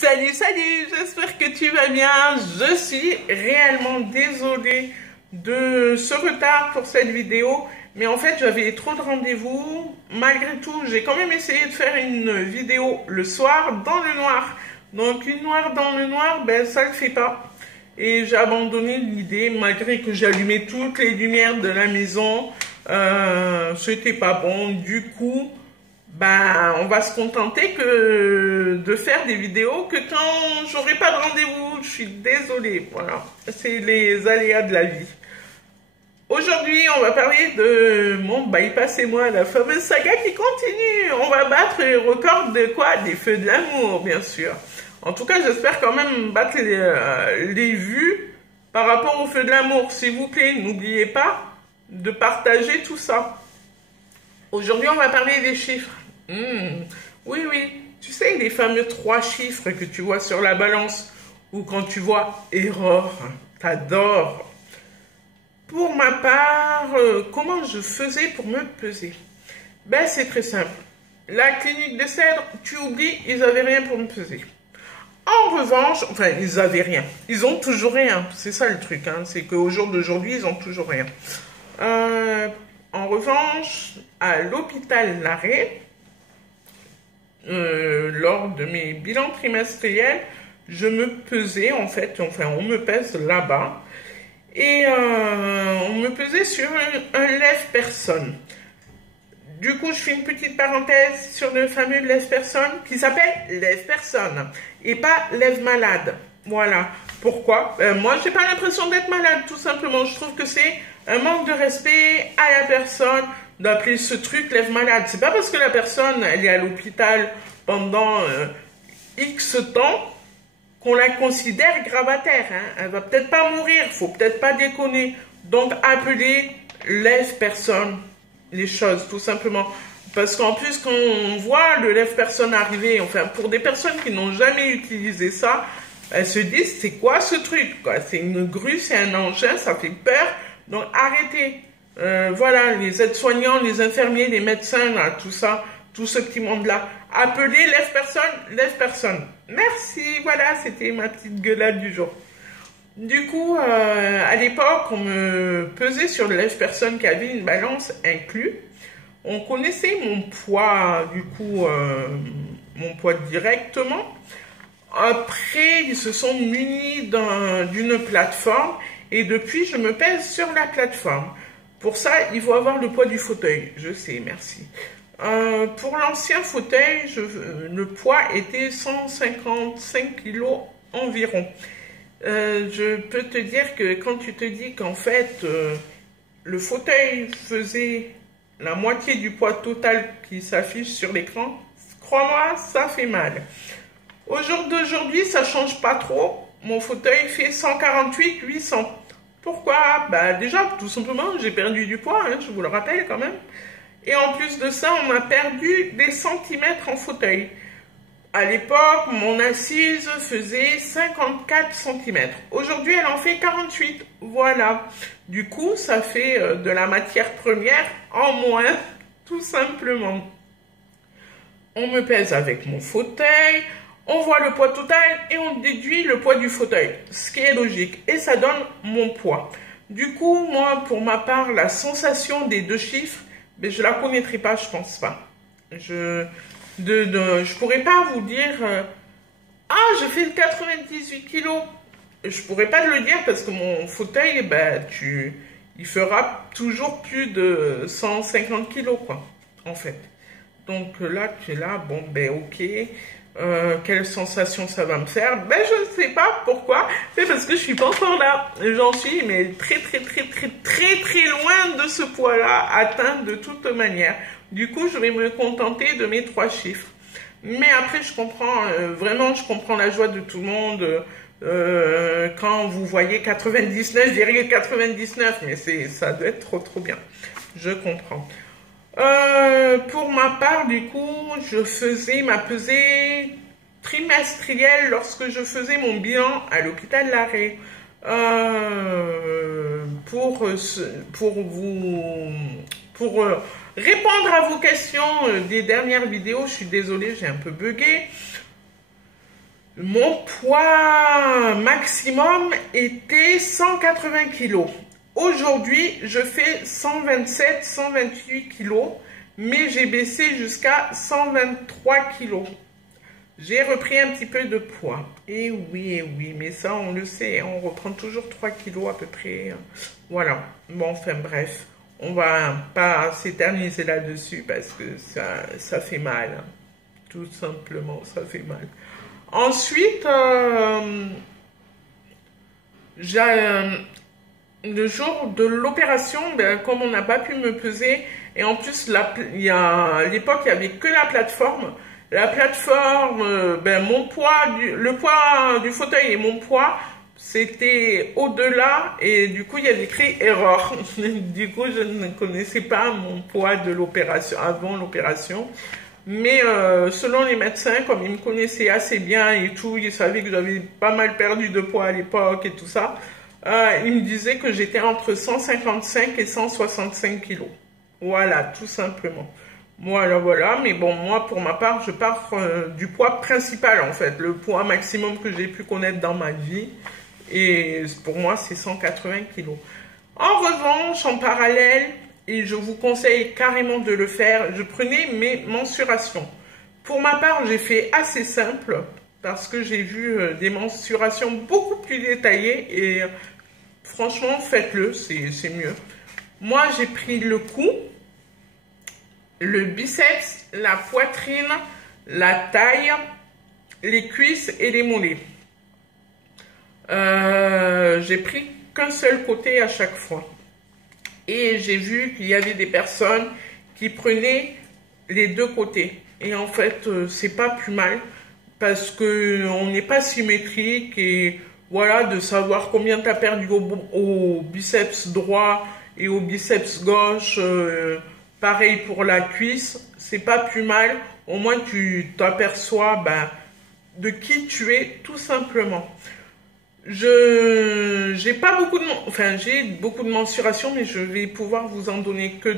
Salut, salut, j'espère que tu vas bien. Je suis réellement désolée de ce retard pour cette vidéo, mais en fait j'avais trop de rendez-vous. Malgré tout, j'ai quand même essayé de faire une vidéo le soir dans le noir. Donc une noire dans le noir, ben ça le fait pas. Et j'ai abandonné l'idée, malgré que j'ai allumé toutes les lumières de la maison. C'était pas bon, du coup... Ben, on va se contenter que de faire des vidéos que quand j'aurai pas de rendez-vous. Je suis désolée, voilà. C'est les aléas de la vie. Aujourd'hui, on va parler de mon bypass et moi, la fameuse saga qui continue. On va battre les records de quoi? Des feux de l'amour, bien sûr. En tout cas, j'espère quand même battre les vues par rapport aux feux de l'amour. S'il vous plaît, n'oubliez pas de partager tout ça. Aujourd'hui, on va parler des chiffres. Oui, oui. Tu sais, les fameux 3 chiffres que tu vois sur la balance ou quand tu vois erreur, t'adores. Pour ma part, comment je faisais pour me peser? Ben, c'est très simple. La clinique de Cèdre, tu oublies, ils n'avaient rien pour me peser. En revanche, enfin, ils n'avaient rien. Ils ont toujours rien. C'est ça le truc, hein. C'est qu'au jour d'aujourd'hui, ils ont toujours rien. En revanche, à l'hôpital Larrey, lors de mes bilans trimestriels, je me pesais en fait, enfin on me pèse là-bas, et on me pesait sur un lève-personne. Du coup, je fais une petite parenthèse sur le fameux lève-personne qui s'appelle lève-personne et pas lève-malade. Voilà. Pourquoi? Moi, j'ai pas l'impression d'être malade, tout simplement. Je trouve que c'est un manque de respect à la personne d'appeler ce truc lève-malade. C'est pas parce que la personne, elle est à l'hôpital pendant X temps qu'on la considère gravataire. Hein. Elle va peut-être pas mourir, faut peut-être pas déconner. Donc, appelez lève-personne les choses, tout simplement. Parce qu'en plus, quand on voit le lève-personne arriver, enfin, pour des personnes qui n'ont jamais utilisé ça, elles se disent, c'est quoi ce truc, quoi? C'est une grue, c'est un engin, ça fait peur. Donc, arrêtez. Voilà, les aides-soignants, les infirmiers, les médecins, là, tout ça, tout ce petit monde-là. Appelez lève-personne, lève-personne. Merci, voilà, c'était ma petite gueulade du jour. Du coup, à l'époque, on me pesait sur le lève-personne qui avait une balance inclus. On connaissait mon poids, du coup, mon poids directement. Après, ils se sont munis d'une plateforme et depuis, je me pèse sur la plateforme. Pour ça, il faut avoir le poids du fauteuil. Je sais, merci. Pour l'ancien fauteuil, le poids était 155 kg environ. Je peux te dire que quand tu te dis qu'en fait, le fauteuil faisait la moitié du poids total qui s'affiche sur l'écran, crois-moi, ça fait mal. Au jour d'aujourd'hui, ça change pas trop. Mon fauteuil fait 148 800. Pourquoi? Bah déjà, tout simplement, j'ai perdu du poids, hein, je vous le rappelle quand même. Et en plus de ça, on m'a perdu des centimètres en fauteuil. À l'époque, mon assise faisait 54 cm. Aujourd'hui, elle en fait 48. Voilà. Du coup, ça fait de la matière première en moins, tout simplement. On me pèse avec mon fauteuil, on voit le poids total et on déduit le poids du fauteuil, ce qui est logique. Et ça donne mon poids. Du coup, moi, pour ma part, la sensation des 2 chiffres, ben, je la connaîtrai pas, je pense pas. Je pourrais pas vous dire je fais 98 kilos. Je pourrais pas le dire parce que mon fauteuil, ben, il fera toujours plus de 150 kilos, quoi, en fait. Donc là, tu es là, bon, ben, ok. Quelle sensation ça va me faire? Ben, je ne sais pas pourquoi. C'est parce que je suis pas encore là. J'en suis, mais très loin de ce poids-là, atteint de toute manière. Du coup, je vais me contenter de mes 3 chiffres. Mais après, je comprends, vraiment, je comprends la joie de tout le monde. Quand vous voyez 99,99, mais ça doit être trop bien. Je comprends. Pour ma part, du coup, je faisais ma pesée trimestrielle lorsque je faisais mon bilan à l'hôpital Larrey. Pour répondre à vos questions des dernières vidéos, je suis désolée, j'ai un peu bugué. Mon poids maximum était 180 kg. Aujourd'hui, je fais 127, 128 kg, mais j'ai baissé jusqu'à 123 kg. J'ai repris un petit peu de poids. Et oui, mais ça, on le sait, on reprend toujours 3 kg à peu près. Voilà. Bon, enfin bref, on va pas s'éterniser là-dessus parce que ça fait mal. Tout simplement, ça fait mal. Ensuite, le jour de l'opération, ben, comme on n'a pas pu me peser, et en plus, à l'époque, il n'y avait que la plateforme. La plateforme, ben, le poids du fauteuil et mon poids, c'était au-delà, et du coup, il y avait écrit erreur. Du coup, je ne connaissais pas mon poids de l'opération, avant l'opération. Mais selon les médecins, comme ils me connaissaient assez bien et tout, ils savaient que j'avais pas mal perdu de poids à l'époque et tout ça, ils me disaient que j'étais entre 155 et 165 kilos. Voilà, tout simplement. Voilà. Mais bon, moi, pour ma part, je pars du poids principal, en fait. Le poids maximum que j'ai pu connaître dans ma vie. Et pour moi, c'est 180 kilos. En revanche, en parallèle, et je vous conseille carrément de le faire, je prenais mes mensurations. Pour ma part, j'ai fait assez simple parce que j'ai vu des mensurations beaucoup plus détaillées et franchement, faites-le, c'est mieux. Moi, j'ai pris le cou, le biceps, la poitrine, la taille, les cuisses et les mollets. J'ai pris qu'un seul côté à chaque fois. Et j'ai vu qu'il y avait des personnes qui prenaient les deux côtés. Et en fait, c'est pas plus mal parce que on n'est pas symétrique et voilà, de savoir combien tu as perdu au biceps droit et au biceps gauche, pareil pour la cuisse, c'est pas plus mal. Au moins, tu t'aperçois de qui tu es, tout simplement. J'ai pas beaucoup de, enfin j'ai beaucoup de mensurations, mais je vais pouvoir vous en donner que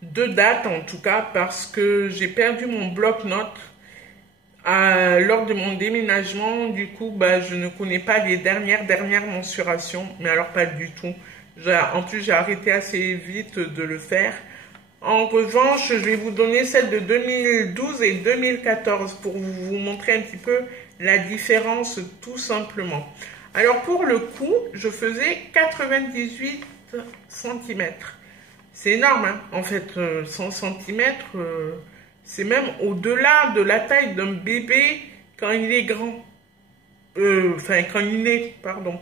deux dates en tout cas, parce que j'ai perdu mon bloc-notes lors de mon déménagement. Du coup, je ne connais pas les dernières mensurations, mais alors pas du tout. En plus, j'ai arrêté assez vite de le faire. En revanche, je vais vous donner celle de 2012 et 2014 pour vous montrer un petit peu la différence tout simplement. Alors pour le cou, je faisais 98 cm. C'est énorme, hein. En fait, 100 cm, c'est même au-delà de la taille d'un bébé quand il est grand. Enfin, quand il naît, pardon.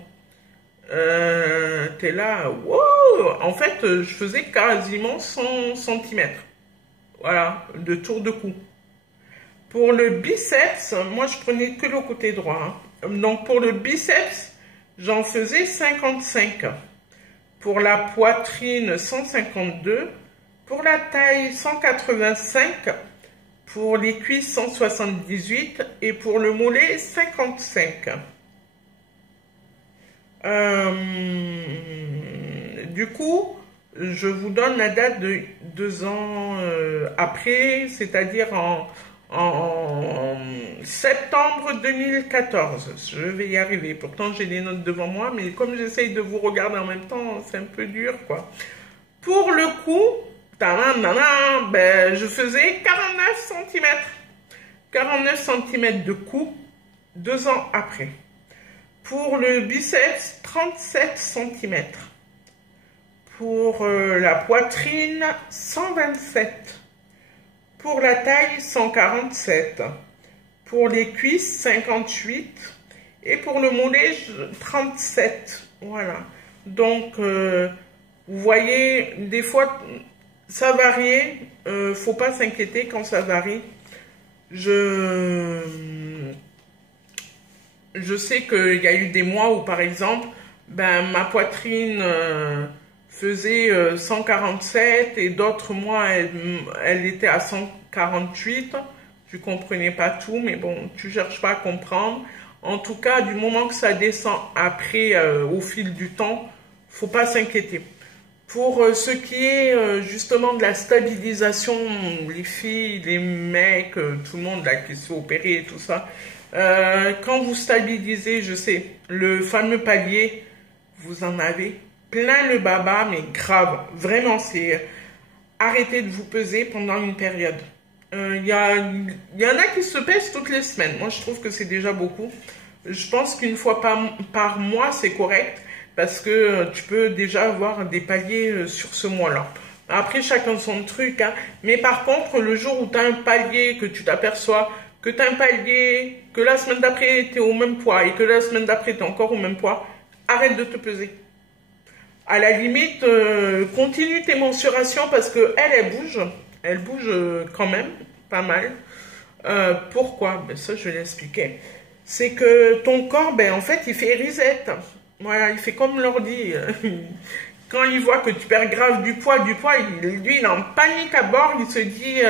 T'es là, wow! En fait, je faisais quasiment 100 cm. Voilà, de tour de cou. Pour le biceps, moi je prenais que le côté droit. Hein. Donc pour le biceps, j'en faisais 55. Pour la poitrine, 152. Pour la taille, 185. Pour les cuisses, 178. Et pour le mollet, 55. Du coup, je vous donne la date de 2 ans après, c'est-à-dire en septembre 2014. Je vais y arriver. Pourtant, j'ai les notes devant moi, mais comme j'essaye de vous regarder en même temps, c'est un peu dur, quoi. Pour le cou, je faisais 49 cm. 49 cm de cou, 2 ans après. Pour le biceps, 37 cm. Pour la poitrine, 127. Pour la taille, 147. Pour les cuisses, 58. Et pour le mollet, 37. Voilà. Donc, vous voyez, des fois, ça varie. Faut pas s'inquiéter quand ça varie. Je sais qu'il y a eu des mois où, par exemple, ma poitrine faisait 147 et d'autres mois, elle était à 148. Je ne comprenais pas tout, mais bon, tu cherches pas à comprendre. En tout cas, du moment que ça descend après, au fil du temps, faut pas s'inquiéter. Pour ce qui est justement de la stabilisation, les filles, les mecs, tout le monde là qui se fait opérer et tout ça, quand vous stabilisez, je sais, le fameux palier, vous en avez plein le baba, mais grave. Vraiment, c'est arrêtez de vous peser pendant une période. Y en a qui se pèsent toutes les semaines. Moi, je trouve que c'est déjà beaucoup. Je pense qu'une fois par mois, c'est correct parce que tu peux déjà avoir des paliers sur ce mois-là. Après, chacun son truc, hein. Mais par contre, le jour où tu as un palier, que tu t'aperçois que tu as un palier, que la semaine d'après, tu es au même poids et que la semaine d'après, tu es encore au même poids, arrête de te peser. À la limite, continue tes mensurations parce que elle bouge quand même, pas mal. Pourquoi? Ben ça, je vais l'expliquer. C'est que ton corps, ben en fait, il fait reset. Voilà, il fait comme l'ordi. Quand il voit que tu perds grave du poids, lui, il est en panique à bord. Il se dit,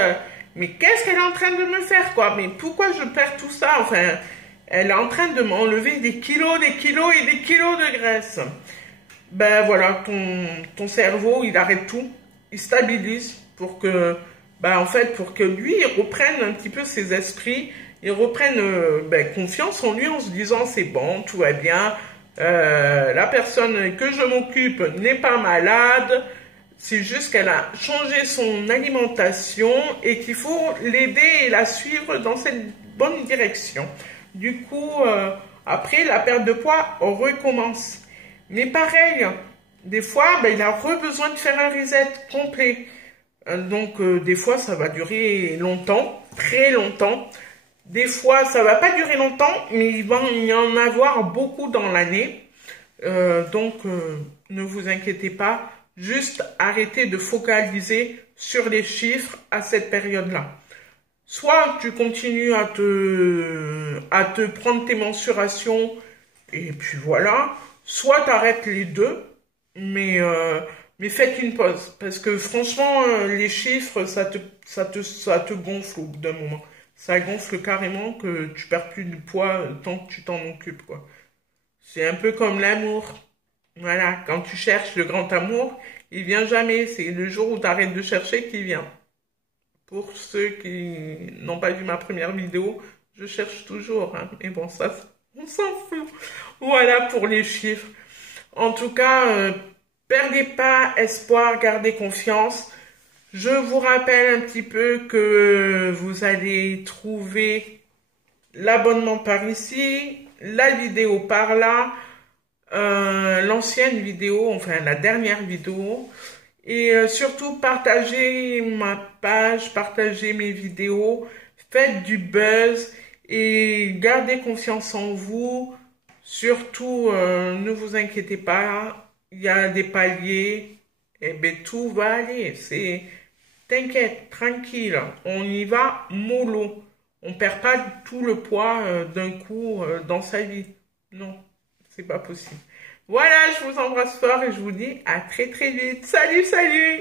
mais qu'est-ce qu'elle est en train de me faire, quoi? Mais pourquoi je perds tout ça? Enfin, elle est en train de m'enlever des kilos et des kilos de graisse. Ben voilà, ton cerveau, il arrête tout, il stabilise pour que, ben en fait, pour que lui, il reprenne un petit peu ses esprits, il reprenne confiance en lui en se disant c'est bon, tout va bien, la personne que je m'occupe n'est pas malade, c'est juste qu'elle a changé son alimentation et qu'il faut l'aider et la suivre dans cette bonne direction. Du coup, après, la perte de poids recommence. Mais pareil, des fois, il a besoin de faire un reset complet. Donc, des fois, ça va durer longtemps, très longtemps. Des fois, ça va pas durer longtemps, mais il va y en avoir beaucoup dans l'année. Donc, ne vous inquiétez pas. Juste arrêtez de focaliser sur les chiffres à cette période-là. Soit tu continues à te prendre tes mensurations et puis voilà. Soit tu arrêtes les deux, mais faites une pause. Parce que franchement, les chiffres, ça te gonfle au bout d'un moment. Ça gonfle carrément que tu perds plus de poids tant que tu t'en occupes, quoi. C'est un peu comme l'amour. Voilà, quand tu cherches le grand amour, il vient jamais. C'est le jour où tu arrêtes de chercher qu'il vient. Pour ceux qui n'ont pas vu ma première vidéo, je cherche toujours, hein. Mais bon, ça, on s'en fout. Voilà pour les chiffres. En tout cas, perdez pas espoir, gardez confiance. Je vous rappelle un petit peu que vous allez trouver l'abonnement par ici, la vidéo par là, l'ancienne vidéo, enfin la dernière vidéo. Et surtout, partagez ma page, partagez mes vidéos, faites du buzz et gardez confiance en vous. Surtout, ne vous inquiétez pas, il y a des paliers, et bien tout va aller. T'inquiète, tranquille, on y va mollo. On perd pas tout le poids d'un coup dans sa vie. Non, c'est pas possible. Voilà, je vous embrasse fort et je vous dis à très très vite. Salut, salut!